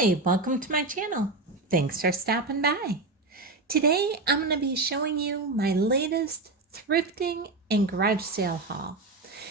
Hi, welcome to my channel. Thanks for stopping by. Today I'm going to be showing you my latest thrifting and garage sale haul.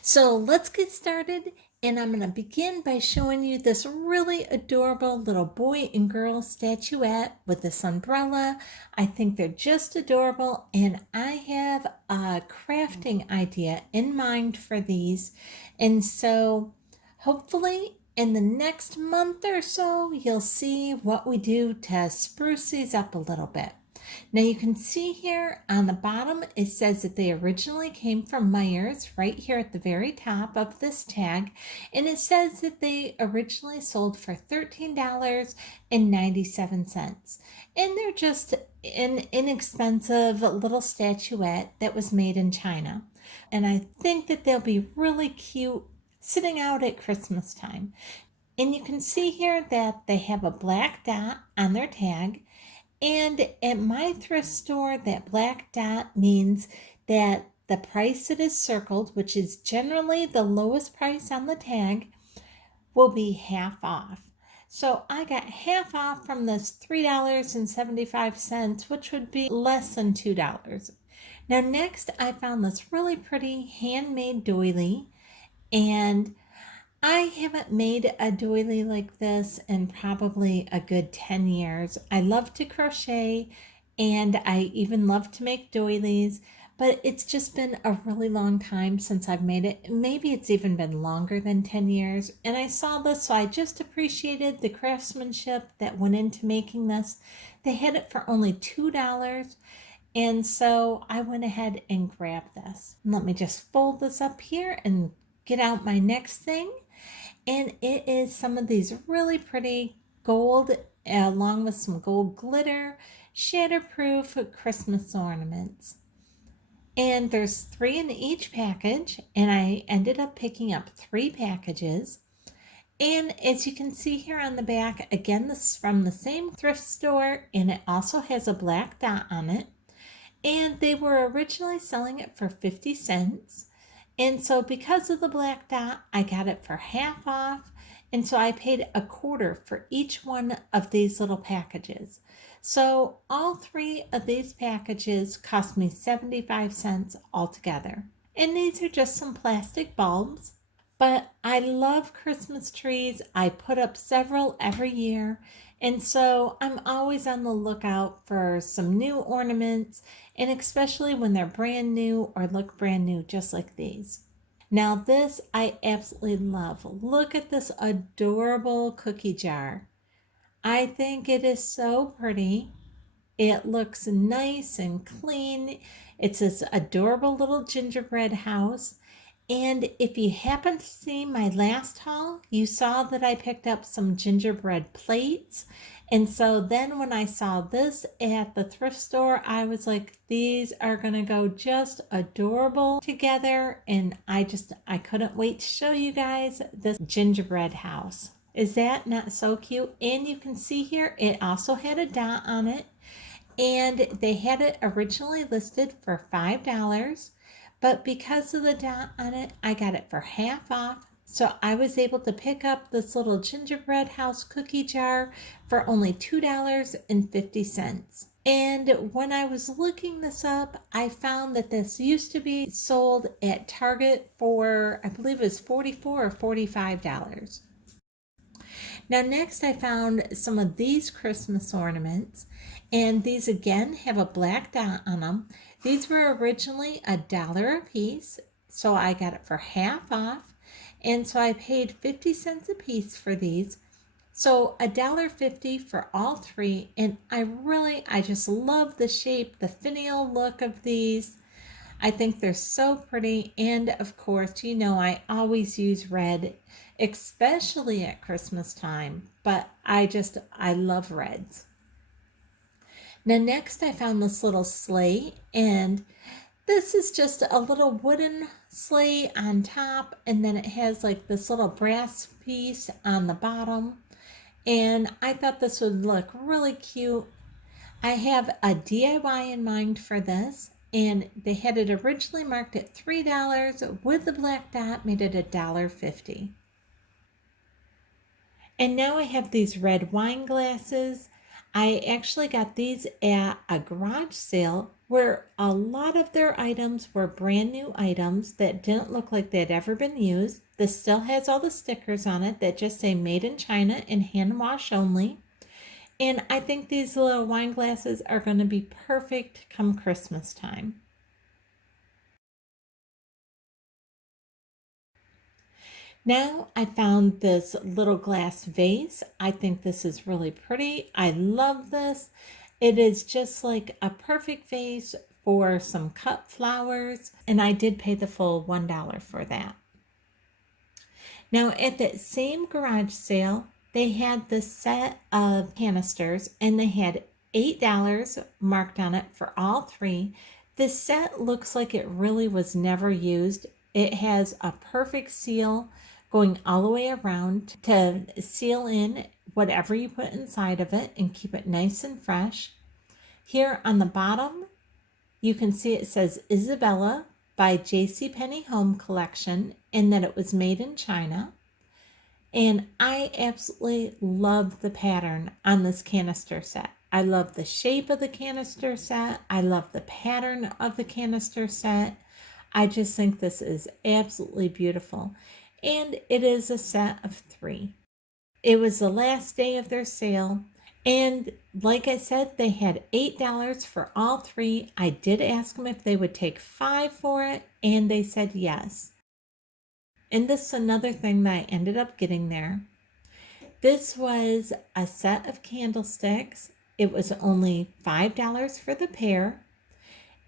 So let's get started, and I'm going to begin by showing you this really adorable little boy and girl statuette with this umbrella. I think they're just adorable, and I have a crafting idea in mind for these. And so hopefully in the next month or so, you'll see what we do to spruce these up a little bit. Now you can see here on the bottom, it says that they originally came from Myers right here at the very top of this tag. And it says that they originally sold for $13.97. And they're just an inexpensive little statuette that was made in China. And I think that they'll be really cute sitting out at Christmas time. And you can see here that they have a black dot on their tag. And at my thrift store, that black dot means that the price that is circled, which is generally the lowest price on the tag, will be half off. So I got half off from this $3.75, which would be less than $2. Now next, I found this really pretty handmade doily, and I haven't made a doily like this in probably a good 10 years. I love to crochet, and I even love to make doilies, but it's just been a really long time since I've made it. Maybe it's even been longer than 10 years. And I saw this, so I just appreciated the craftsmanship that went into making this. They had it for only $2. And so I went ahead and grabbed this. Let me just fold this up here and get out my next thing. And it is some of these really pretty gold, along with some gold glitter, shatterproof Christmas ornaments. And there's 3 in each package, and I ended up picking up 3 packages. And as you can see here on the back, again, this is from the same thrift store, and it also has a black dot on it. And they were originally selling it for 50 cents. And so because of the black dot, I got it for half off. And so I paid $0.25 for each one of these little packages. So all 3 of these packages cost me 75 cents altogether. And these are just some plastic bulbs. But I love Christmas trees. I put up several every year. And so I'm always on the lookout for some new ornaments, and especially when they're brand new or look brand new, just like these. Now this I absolutely love. Look at this adorable cookie jar. I think it is so pretty. It looks nice and clean. It's this adorable little gingerbread house. And if you happen to see my last haul, you saw that I picked up some gingerbread plates. And so then when I saw this at the thrift store, I was like, these are going to go just adorable together. And I couldn't wait to show you guys this gingerbread house. Is that not so cute? And you can see here, it also had a dot on it. And they had it originally listed for $5. But because of the dot on it, I got it for half off. So I was able to pick up this little gingerbread house cookie jar for only $2.50. And when I was looking this up, I found that this used to be sold at Target for, I believe it was $44 or $45. Now next I found some of these Christmas ornaments, and these again have a black dot on them. These were originally $1 a piece, so I got it for half off, and so I paid 50 cents a piece for these. So $1.50 for all 3, and I just love the shape, the finial look of these. I think they're so pretty, and of course, you know I always use red, especially at Christmas time, but I love reds. Now next I found this little sleigh, and this is just a little wooden sleigh on top, and then it has like this little brass piece on the bottom, and I thought this would look really cute. I have a DIY in mind for this, and they had it originally marked at $3 with the black dot, made it $1.50. And now I have these red wine glasses. I actually got these at a garage sale where a lot of their items were brand new items that didn't look like they'd ever been used. This still has all the stickers on it that just say made in China and hand wash only. And I think these little wine glasses are going to be perfect come Christmas time. Now I found this little glass vase. I think this is really pretty. I love this. It is just like a perfect vase for some cut flowers, and I did pay the full $1 for that. Now at that same garage sale, they had this set of canisters and they had $8 marked on it for all three. This set looks like it really was never used. It has a perfect seal going all the way around to seal in whatever you put inside of it and keep it nice and fresh. Here on the bottom, you can see it says Isabella by JCPenney Home Collection and that it was made in China. And I absolutely love the pattern on this canister set. I love the shape of the canister set. I love the pattern of the canister set. I just think this is absolutely beautiful. And it is a set of 3. It was the last day of their sale. And like I said, they had $8 for all 3. I did ask them if they would take 5 for it, and they said yes. And this is another thing that I ended up getting there. This was a set of candlesticks. It was only $5 for the pair,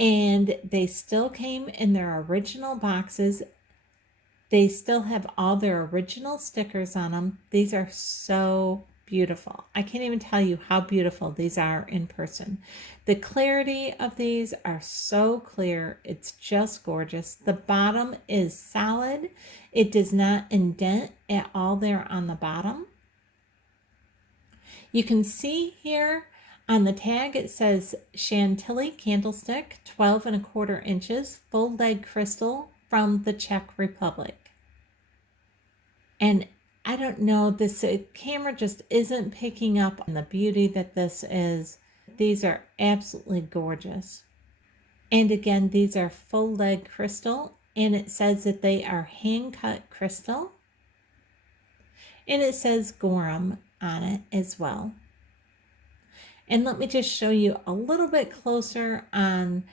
and they still came in their original boxes. They still have all their original stickers on them. These are so beautiful. I can't even tell you how beautiful these are in person. The clarity of these are so clear. It's just gorgeous. The bottom is solid. It does not indent at all there on the bottom. You can see here on the tag it says Chantilly candlestick, 12¼ inches, full leg crystal from the Czech Republic. And I don't know, this camera just isn't picking up on the beauty that this is. These are absolutely gorgeous. And again, these are full leg crystal, and it says that they are hand cut crystal. And it says Gorham on it as well. And let me just show you a little bit closer on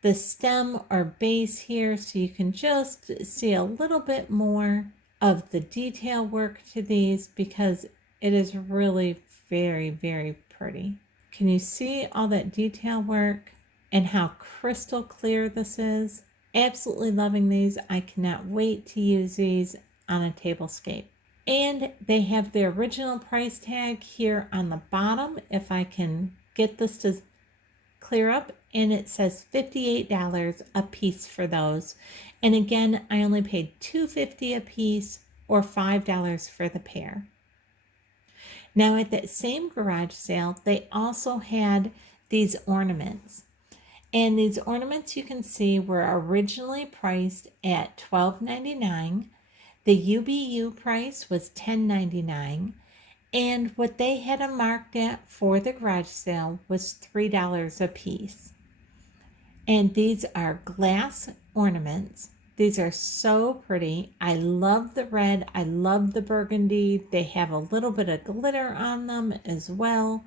the stem or base here so you can just see a little bit more of the detail work to these because it is really very, very pretty. Can you see all that detail work and how crystal clear this is? Absolutely loving these. I cannot wait to use these on a tablescape. And they have the original price tag here on the bottom if I can get this to clear up, and it says $58 a piece for those. And again, I only paid $2.50 a piece or $5 for the pair. Now at that same garage sale, they also had these ornaments. And these ornaments you can see were originally priced at $12.99. The UBU price was $10.99. And what they had them marked at for the garage sale was $3 a piece. And these are glass ornaments. These are so pretty. I love the red. I love the burgundy. They have a little bit of glitter on them as well.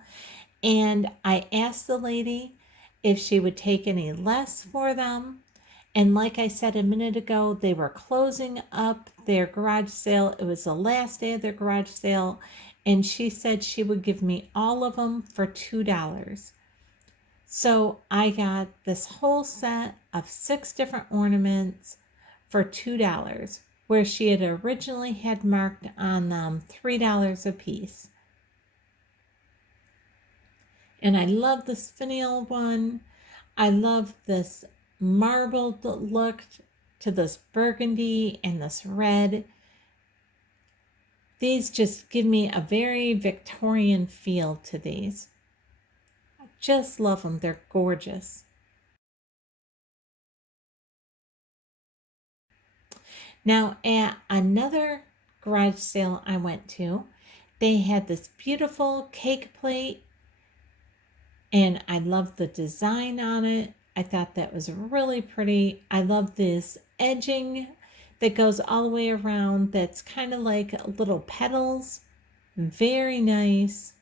And I asked the lady if she would take any less for them. And like I said a minute ago, they were closing up their garage sale. It was the last day of their garage sale. And she said she would give me all of them for $2. So I got this whole set of 6 different ornaments for $2, where she had originally had marked on them $3 a piece. And I love this finial one. I love this marbled look to this burgundy and this red. These just give me a very Victorian feel to these. I just love them. They're gorgeous. Now at another garage sale I went to, They had this beautiful cake plate, and I love the design on it. I thought that was really pretty. I love this edging that goes all the way around that's kind of like little petals. Very nice.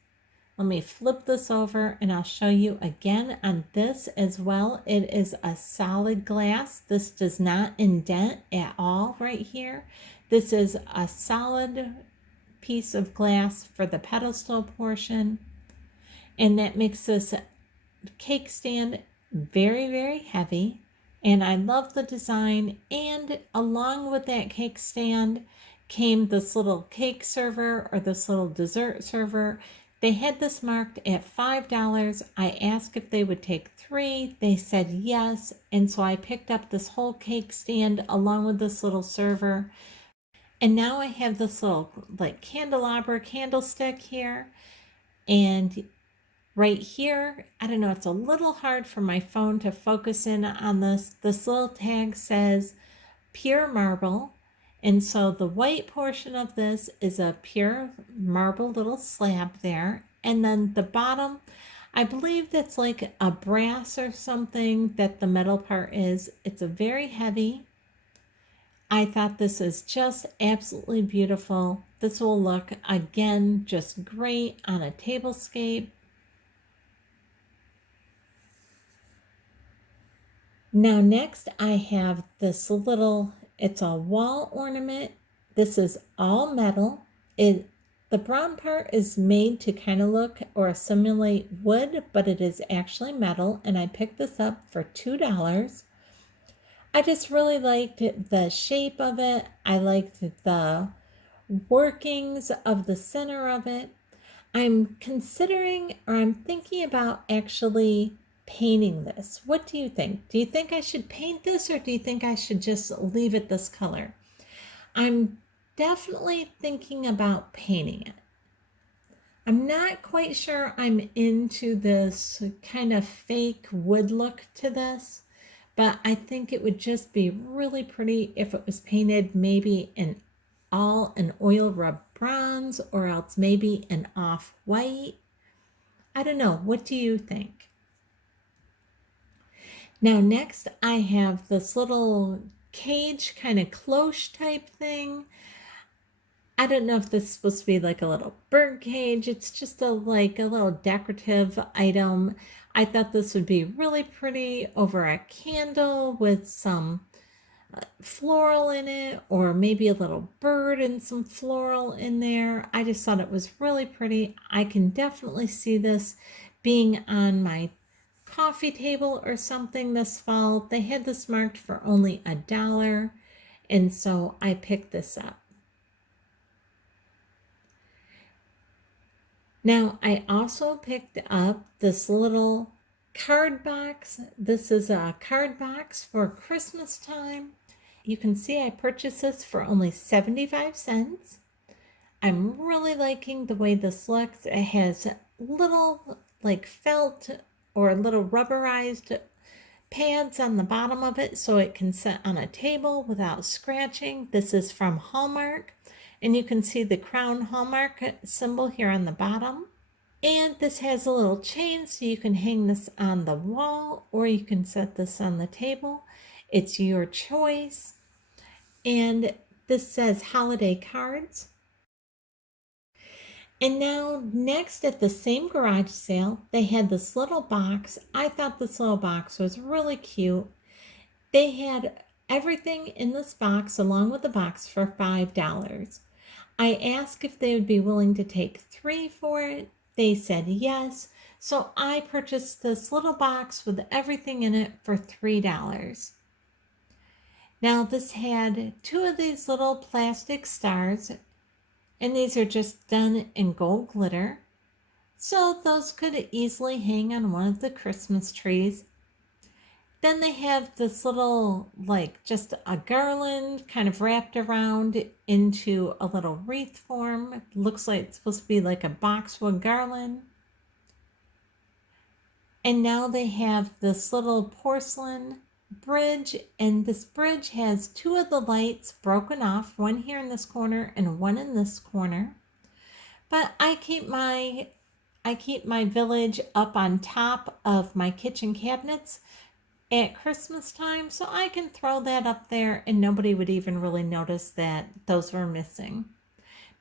Let me flip this over and I'll show you again on this as well. It is a solid glass. This does not indent at all right here. This is a solid piece of glass for the pedestal portion. And that makes this cake stand very, very heavy. And I love the design. And along with that cake stand came this little cake server or this little dessert server. They had this marked at $5. I asked if they would take 3. They said yes. And so I picked up this whole cake stand along with this little server. And now I have this little like candelabra candlestick here. And right here, I don't know, it's a little hard for my phone to focus in on this. This little tag says pure marble. And so the white portion of this is a pure marble little slab there. And then the bottom, I believe that's like a brass or something that the metal part is. It's a very heavy. I thought this is just absolutely beautiful. This will look, again, just great on a tablescape. Now next I have this little, it's a wall ornament. This is all metal. The brown part is made to kind of look or simulate wood, but it is actually metal, and I picked this up for $2. I just really liked the shape of it. I liked the workings of the center of it. I'm considering, or I'm thinking about actually painting this. What do you think? Do you think I should paint this, or do you think I should just leave it this color? I'm definitely thinking about painting it. I'm not quite sure I'm into this kind of fake wood look to this, but I think it would just be really pretty if it was painted maybe in all an oil rub bronze, or else maybe an off-white. I don't know. What do you think? Now next I have this little cage kind of cloche type thing. I don't know if this is supposed to be like a little bird cage. It's just like a little decorative item. I thought this would be really pretty over a candle with some floral in it, or maybe a little bird and some floral in there. I just thought it was really pretty. I can definitely see this being on my coffee table or something this fall. They had this marked for only $1, and so I picked this up. Now I also picked up this little card box. This is a card box for Christmas time. You can see I purchased this for only 75 cents. I'm really liking the way this looks. It has little like felt or little rubberized pads on the bottom of it so it can sit on a table without scratching. This is from Hallmark, and you can see the crown Hallmark symbol here on the bottom. And this has a little chain so you can hang this on the wall, or you can set this on the table. It's your choice. And this says holiday cards. And now next at the same garage sale, they had this little box. I thought this little box was really cute. They had everything in this box along with the box for $5. I asked if they would be willing to take 3 for it. They said yes. So I purchased this little box with everything in it for $3. Now this had 2 of these little plastic stars, and these are just done in gold glitter. So those could easily hang on one of the Christmas trees. Then they have this little, like just a garland kind of wrapped around into a little wreath form. It looks like it's supposed to be like a boxwood garland. And now they have this little porcelain bridge, and this bridge has 2 of the lights broken off, one here in this corner and one in this corner. But I keep my village up on top of my kitchen cabinets at Christmas time, so I can throw that up there and nobody would even really notice that those were missing.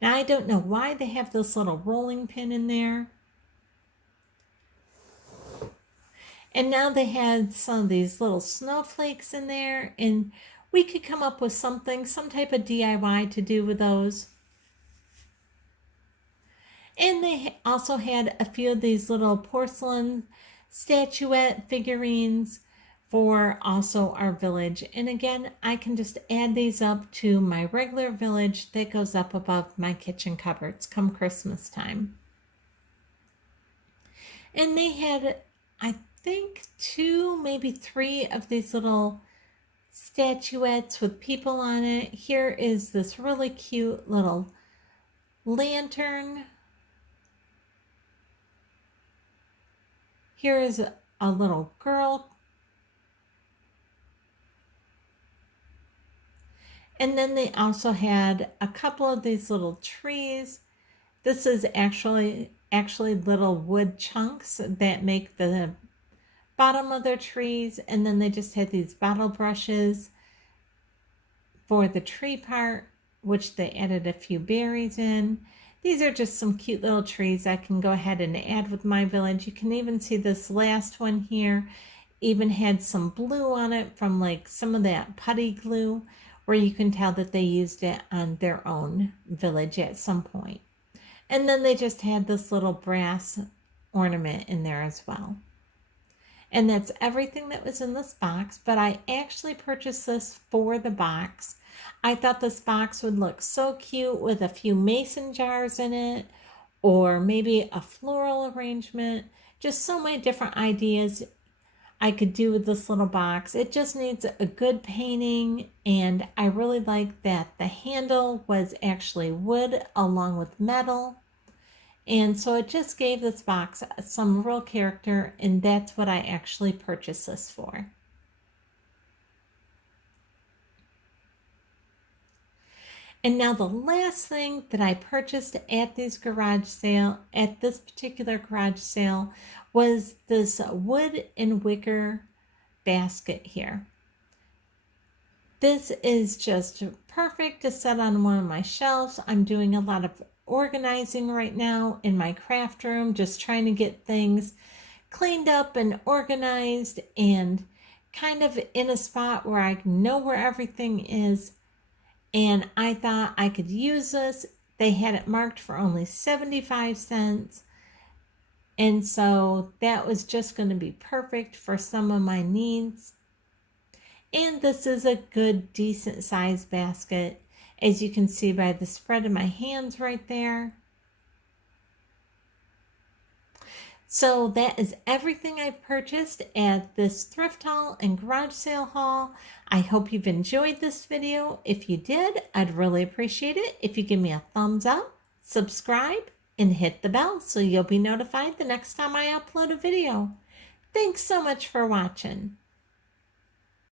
Now I don't know why they have this little rolling pin in there. And now they had some of these little snowflakes in there, and we could come up with something, some type of DIY to do with those. And they also had a few of these little porcelain statuette figurines for also our village. And again, I can just add these up to my regular village that goes up above my kitchen cupboards come Christmas time. And they had, I think, 2, maybe 3 of these little statuettes with people on it. Here is this really cute little lantern. Here is a little girl. And then they also had a couple of these little trees. This is actually little wood chunks that make the bottom of their trees. And then they just had these bottle brushes for the tree part, which they added a few berries in. These are just some cute little trees I can go ahead and add with my village. You can even see this last one here even had some blue on it from like some of that putty glue, where you can tell that they used it on their own village at some point. And then they just had this little brass ornament in there as well. And that's everything that was in this box, but I actually purchased this for the box. I thought this box would look so cute with a few mason jars in it, or maybe a floral arrangement. Just so many different ideas I could do with this little box. It just needs a good painting, and I really like that the handle was actually wood along with metal. And so it just gave this box some real character, and that's what I actually purchased this for. And now the last thing that I purchased at this particular garage sale, was this wood and wicker basket here. This is just perfect to set on one of my shelves. I'm doing a lot of organizing right now in my craft room, just trying to get things cleaned up and organized and kind of in a spot where I know where everything is. And I thought I could use this. They had it marked for only 75 cents. And so that was just going to be perfect for some of my needs. And this is a good, decent size basket, as you can see by the spread of my hands right there. So that is everything I've purchased at this thrift haul and garage sale haul. I hope you've enjoyed this video. If you did, I'd really appreciate it if you give me a thumbs up, subscribe, and hit the bell so you'll be notified the next time I upload a video. Thanks so much for watching.